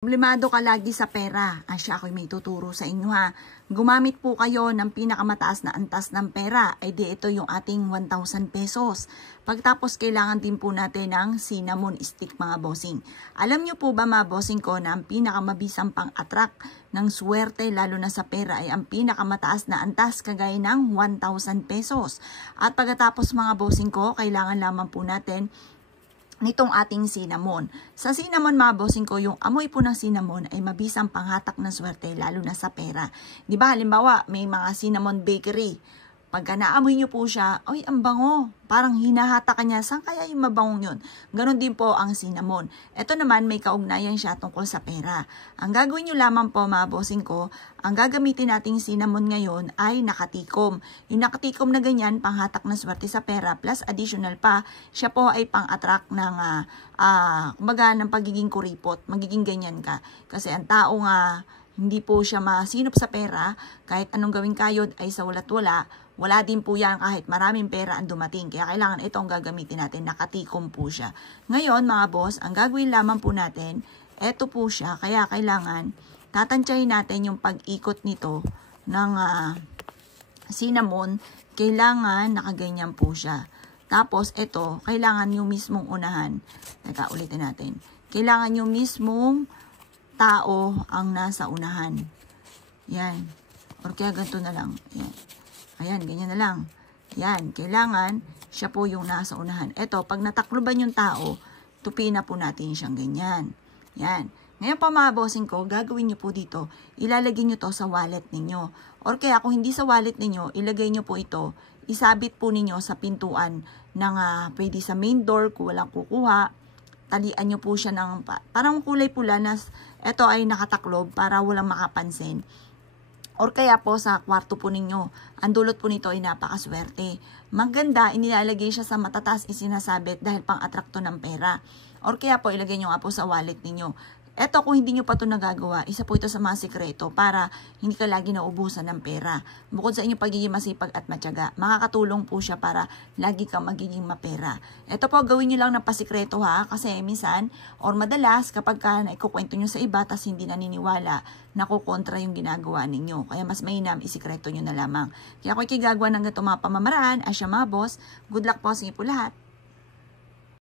Problemado ka lagi sa pera. Siya ako'y may tuturo sa inyo ha. Gumamit po kayo ng pinakamataas na antas ng pera. Ay di ito yung ating 1,000 pesos. Pagtapos kailangan din po natin ng cinnamon stick mga bossing. Alam nyo po ba mga bossing ko na ang pinakamabisang pang-attract ng swerte lalo na sa pera ay ang pinakamataas na antas kagaya ng 1,000 pesos. At pagkatapos mga bossing ko, kailangan lamang po natin nitong ating cinnamon. Sa cinnamon mga bossing ko, yung amoy po ng cinnamon ay mabisang panghatak ng swerte lalo na sa pera. Di ba halimbawa may mga cinnamon bakery. Pagka naamoy nyo po siya, ay ang bango. Parang hinahata ka niya, saan kaya yung mabangong yun? Ganon din po ang cinnamon. Ito naman may kaugnayan siya tungkol sa pera. Ang gagawin nyo lamang po mga bossing ko, ang gagamitin nating cinnamon ngayon ay nakatikom. Yung nakatikom na ganyan, panghatak na swerte sa pera, plus additional pa, siya po ay pang-attract ng, kumbaga ng pagiging kuripot. Magiging ganyan ka. Kasi ang tao nga, hindi po siya masinop sa pera, kahit anong gawing kayod ay sa wala't wala din po yan kahit maraming pera ang dumating. Kaya kailangan itong gagamitin natin, nakatikom po siya. Ngayon mga boss, ang gagawin lamang po natin, eto po siya, kaya kailangan tatantyahin natin yung pag-ikot nito ng cinnamon, kailangan nakaganyan po siya. Tapos ito, kailangan yung mismong unahan. Teka, ulitin natin. Kailangan yung mismong tao ang nasa unahan. Yan. Or kaya ganito na lang. Yan. Ayan, ganyan na lang. Yan. Kailangan siya po yung nasa unahan. Ito, pag natakloban yung tao, tupiin na po natin siyang ganyan. Yan. Ngayon pa mga bossing ko, gagawin nyo po dito, ilalagay nyo to sa wallet ninyo. Or kaya kung hindi sa wallet ninyo, ilagay nyo po ito, isabit po ninyo sa pintuan ng pwede sa main door kung walang kukuha. Talian nyo po siya ng parang kulay pula na ito ay nakataklob para walang makapansin. Or kaya po sa kwarto po ninyo, ang dulot po nito ay napakaswerte. Maganda, inilalagay siya sa matataas isinasabit dahil pang-atrakto ng pera. Or kaya po ilagay nyo nga po sa wallet ninyo. Eto, kung hindi nyo pa ito nagagawa, isa po ito sa mga sikreto para hindi ka lagi naubusan ng pera. Bukod sa inyong pagiging masipag at matyaga, makakatulong po siya para lagi kang magiging mapera. Ito po, gawin nyo lang ng pasikreto ha, kasi minsan, or madalas, kapag ka naikukwento nyo sa iba, tas hindi naniniwala, nakukontra yung ginagawa ninyo. Kaya mas mainam, isikreto nyo na lamang. Kaya kung ikigagawa ng ganito mga pamamaraan, asya mga boss, good luck po sa inyo po lahat.